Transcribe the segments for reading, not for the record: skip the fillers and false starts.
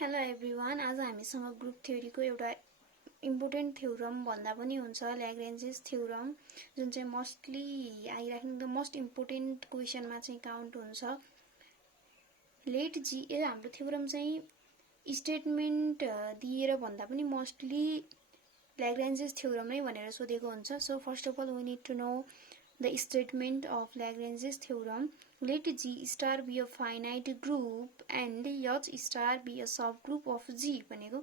Hello everyone, आज हामीसँग group थ्योरीको एउटा इम्पोर्टेन्ट थ्योरम भन्दा पनि हुन्छ ल्याग्रेन्जेस थ्योरम, जुन चाहिँ मोस्टली आइराख्ने द मोस्ट इम्पोर्टेन्ट क्वेसनमा चाहिँ काउन्ट हुन्छ। लेट जी हाम्रो थ्योरम चाहिँ स्टेटमेन्ट दिएर भन्दा पनि मोस्टली ल्याग्रेन्जेस थ्योरम नै भनेर सोधेको हुन्छ। So first of all we need to know the statement of Lagrange's theorem. Let G star be a finite group and H star be a subgroup of G भनेको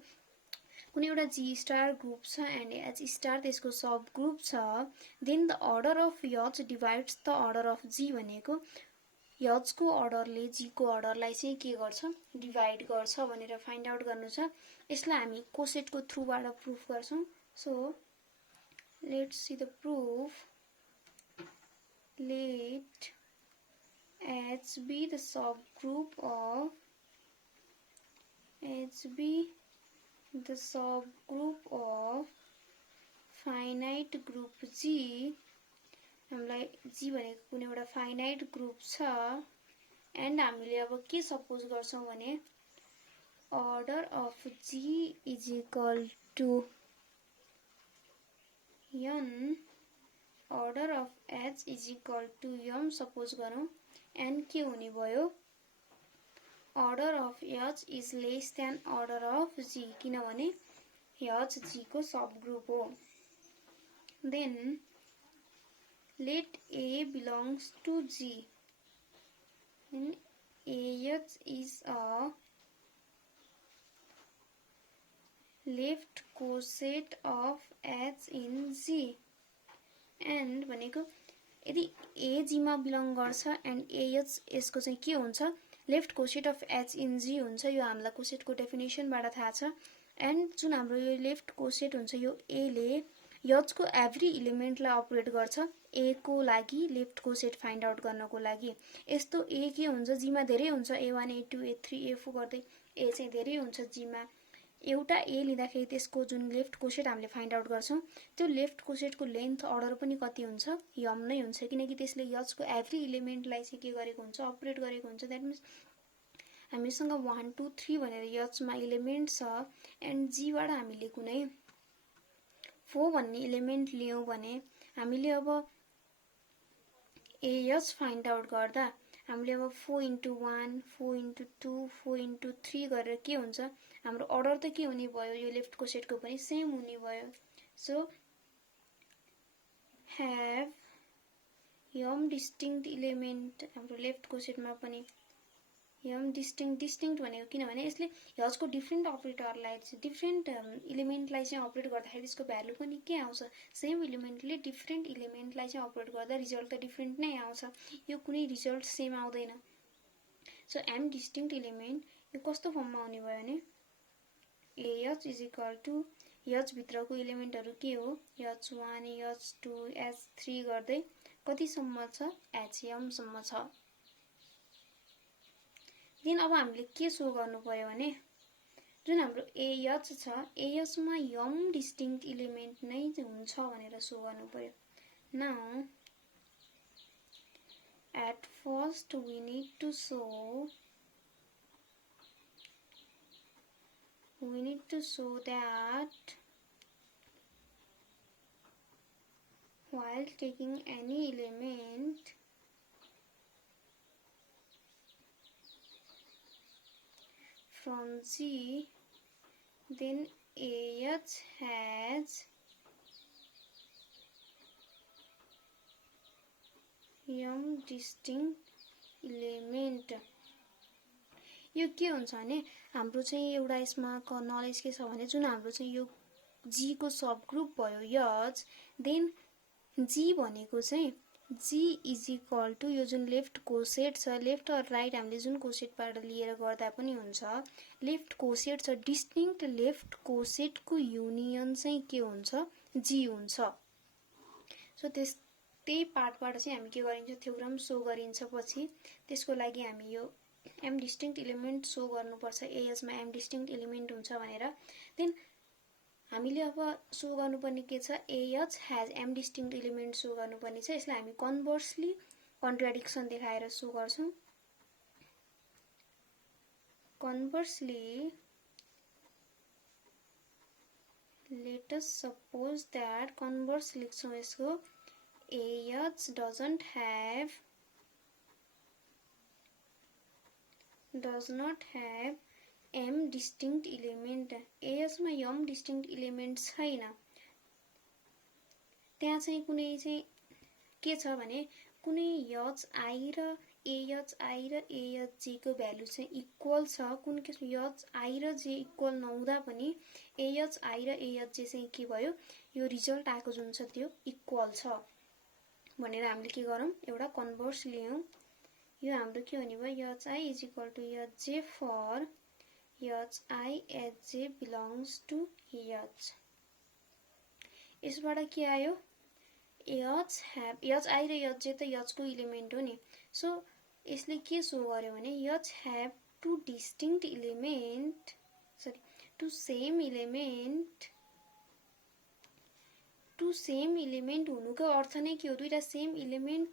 कुनै एउटा G star group छ and H star त्यसको subgroup छ, then the order of H divides the order of G भनेको H को अर्डरले G को अर्डरलाई चाहिँ के गर्छ, डिभाइड गर्छ भनेर फाइन्ड आउट गर्नु छ। यसलाई हामी कोसेटको थ्रुबाट प्रुफ गर्छौं। So let's see the proof. Let H be the subgroup of finite group G। हामीलाई G भनेको कुनै एउटा फाइनाइट ग्रुप छ एन्ड हामीले अब के सपोज गर्छौं भने order of G is equal to n order of H is equal to m suppose गरौं and के हुने भयो order of H is less than order of G किनभने H G को सबग्रुप हो। then let A belongs to G and AH is a left coset of H in G and भनेको यदि A G मा belong गर्छ and AH यसको चाहिँ के हुन्छ, left coset of H in G हुन्छ। यो हामीलाई कोसेटको डेफिनेसनबाट थाहा छ। एन्ड जुन हाम्रो यो लेफ्ट कोसेट हुन्छ यो A ले H को एभ्री इलिमेन्टलाई अपरेट गर्छ A को लागि लेफ्ट कोसेट फाइन्ड आउट गर्नको लागि। यस्तो A के हुन्छ, G मा धेरै हुन्छ, A1 A2 A3 A4 गर्दै A चाहिँ धेरै हुन्छ G मा। एउटा A लिँदाखेरि त्यसको जुन लेफ्ट कोसेट हामीले फाइन्ड आउट गर्छौं त्यो लेफ्ट कोसेटको लेन्थ अर्डर पनि कति हुन्छ, m नै हुन्छ, किनकि त्यसले H को एभ्री इलिमेन्टलाई चाहिँ के गरेको हुन्छ, अपरेट गरेको हुन्छ। दैट मिन्स हामीसँग 1 2 3 भनेर H मा इलिमेन्ट छ एन्ड G बाट हामीले कुनै 4 भन्ने इलिमेन्ट लियौं भने हामीले अब AH फाइन्ड आउट गर्दा हामीले अब 4 into 1 4 into 2 4 into 3 गरेर के हुन्छ, हाम्रो अर्डर त के हुने भयो, यो लेफ्ट कोसेटको पनि सेम हुने भयो। So have m distinct element हाम्रो लेफ्ट कोसेटमा पनि m डिस्टिंक्ट भनेको किनभने यसले H को डिफरेन्ट अपरेटरलाई डिफरेन्ट इलिमेन्टलाई चाहिँ अपरेट गर्दाखेरि त्यसको भ्यालु पनि के आउँछ, सेम इलिमेन्टले डिफरेन्ट इलिमेन्टलाई चाहिँ अपरेट गर्दा रिजल्ट त डिफरेन्ट नै आउँछ, यो कुनै रिजल्ट सेम आउँदैन। सो m डिस्टिंक्ट इलिमेन्ट यो कस्तो फर्ममा आउने भयो भने AH is equal to H भित्रको इलिमेन्टहरु के हो, H1 H2 H3 गर्दै कतिसम्म छ, HM सम्म छ। देन अब हामीले के सो गर्नु पर्यो भने जुन हाम्रो AH छ AH मा m डिस्टिंक्ट इलिमेन्ट नै हुन्छ भनेर सो गर्नु पर्यो। Now at first we need to show that while taking any element from G, then AH has m distinct element। यो के हुन्छ भने हाम्रो चाहिँ एउटा यसमा नलेज के छ भने जुन हाम्रो चाहिँ यो G को सबग्रुप भयो H, देन G भनेको चाहिँ G इज इक्वल टु यो जुन लेफ्ट कोसेट छ, लेफ्ट र राइट हामीले जुन कोसेटबाट लिएर गर्दा पनि हुन्छ, लेफ्ट कोसेट छ डिस्टिंक्ट लेफ्ट कोसेटको युनियन चाहिँ के हुन्छ, G हुन्छ। सो त्यही पार्टबाट चाहिँ हामी के गरिन्छ, थ्योरम सो गरिन्छ। पछि त्यसको लागि हामी यो m डिस्टिंक्ट इलिमेन्ट सो गर्नुपर्छ, AH मा m डिस्टिंक्ट इलिमेन्ट हुन्छ भनेर। देन हामीले अब सो गर्नुपर्ने के छ, AH has m distinct element so गर्नुपर्ने छ। यसलाई हामी कन्भर्सली कन्ट्राडिक्सन देखाएर सो गर्छौं। Conversely, Let us suppose that converse लेख्छौं यसको AH does not have M distinct element. AH मा M distinct element छैन. त्यहाँ चाहिँ कुनै चाहिँ के छ भने कुनै HI र AHI र AHJ को भ्यालु चाहिँ इक्वल छ. कुन केसमा HI र J इक्वल नहुँदा पनि AHI र AHJ चाहिँ के भयो, यो रिजल्ट आएको जुन छ त्यो इक्वल छ भनेर हामीले के गरौँ, एउटा कन्भर्स लियौं. यो हाम्रो के हुने भयो, HI is equal to HJ for HI HJ belongs to H. यसबाट के आयो, HI र HJ त H को इलिमेन्ट हो नि. सो यसले के सो गर्यो भने H have two distinct element, two same element हुनुको अर्थ नै के हो, दुईटा सेम इलिमेन्ट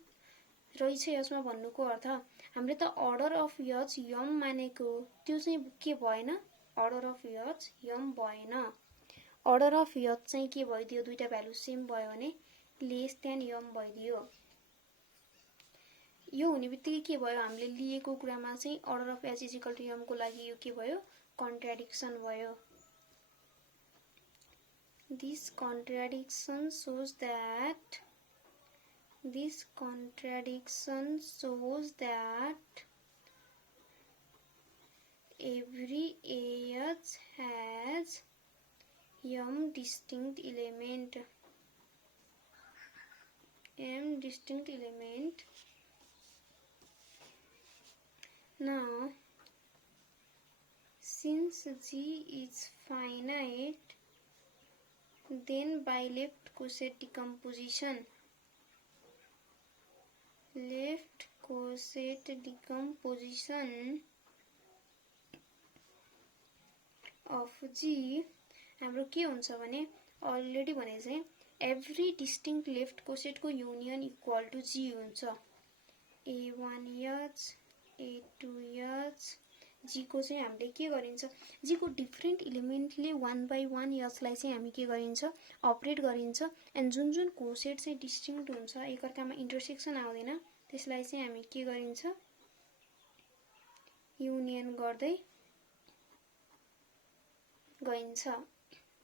रहेछ यसमा भन्नुको अर्थ. हामीले त अर्डर अफ H M मानेको, त्यो चाहिँ के भएन, अर्डर अफ H M भएन. अर्डर अफ H चाहिँ के भइदियो, दुईटा भ्यालु सेम भयो भने लेस देन M भइदियो. यो हुने बित्तिकै के भयो, हामीले लिएको कुरामा चाहिँ order of H is equal to M को लागि यो के भयो, कन्ट्राडिक्सन भयो. This contradiction shows that every AH has M distinct element. Now, since G is finite, then by left coset decomposition of G हाम्रो के हुन्छ भने अलरेडी भने चाहिँ every distinct left coset को union equal to G हुन्छ. A1H A2H G को चाहिँ हामीले के गरिन्छ, G को डिफरेन्ट इलिमेन्टले 1 by 1 H लाई चाहिँ हामी के गरिन्छ, अपरेट गरिन्छ. एन्ड जुन जुन कोसेट चाहिँ डिस्टिंक्ट हुन्छ, एकअर्कामा इन्टरसेक्सन आउँदैन, त्यसलाई चाहिँ हामी के गरिन्छ, युनियन गर्दै गइन्छ.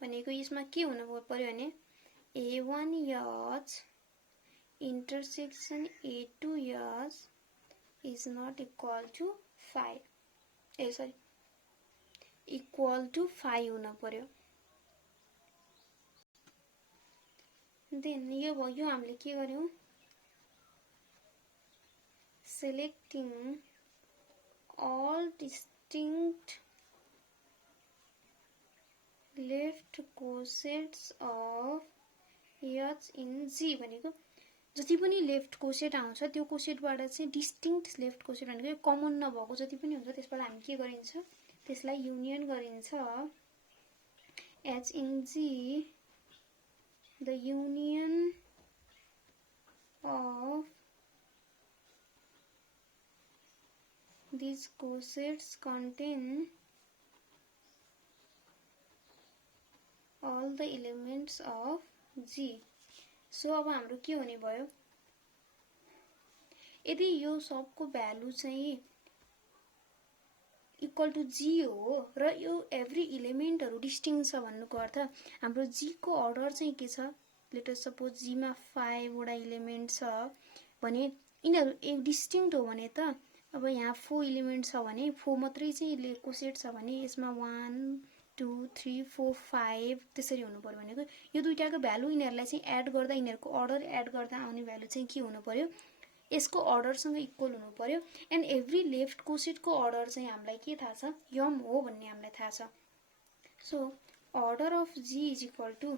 भनेको यसमा के हुनु पर्यो भने A1H intersection A2H is not equal to 5. equal to 5 हुन पर्यो. देन यो भयो, हामीले के गर्यौं, selecting all distinct left cosets of H in G भनेको जति पनि लेफ्ट कोसेट आउँछ त्यो कोसेटबाट चाहिँ डिस्टिंक्ट लेफ्ट कोसेट भनेको कमन नभएको जति पनि हुन्छ त्यसबाट हामी के गरिन्छ, त्यसलाई युनियन गरिन्छ. H in G, the union of these cosets contain all the elements of G. So अब हाम्रो के हुने भयो, यदि यो सबको भ्यालु चाहिँ इक्वल टु G हो र यो एभ्री इलिमेन्टहरु डिस्टिंक्ट छ भन्नुको अर्थ हाम्रो G को अर्डर चाहिँ के छ, लेट अस सपोज G मा 5 वटा इलिमेन्ट छ भने यिनीहरु एक डिस्टिंक्ट हो भने त अब यहाँ 4 इलिमेन्ट छ भने 4 मात्रै चाहिँ कोसेट छ भने यसमा 1 2 3 4 5 त्यसरी हुनु पर्यो. भनेको यो दुईटाको भ्यालु यिनीहरुलाई चाहिँ एड गर्दा यिनीहरुको अर्डर एड गर्दा आउने भ्यालु चाहिँ के हुनु पर्यो, यसको अर्डर सँग इक्वल हुनु पर्यो. एन्ड एभ्री लेफ्ट कोसेट को अर्डर चाहिँ हामीलाई के थाहा छ, m हो भन्ने हामीलाई थाहा छ. So order of G is equal to,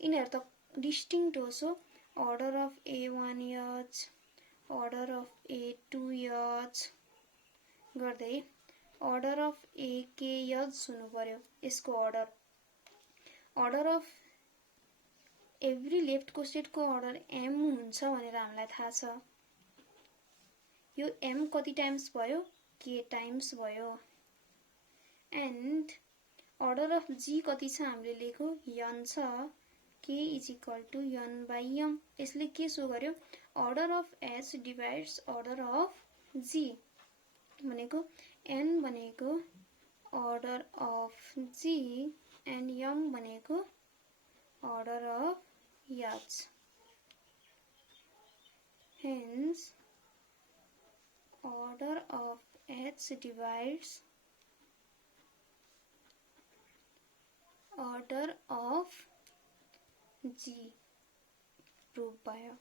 यिनीहरु त डिस्टिंक्ट हो, so order of A1H order of A2H गर्दै अर्डर अफ AKH हुनु पर्यो. यसको order of every left coset को अर्डर m हुन्छ भनेर हामीलाई थाहा छ. यो m कति टाइम्स भयो, k टाइम्स भयो. एन्ड अर्डर अफ जी कति छ हामीले लेख्यो n छ k is equal to n by m यसले के सो गर्यो order of h divides order of g भनेको n भनेको order of g and m भनेको order of h hence order of h divides order of g prove भयो।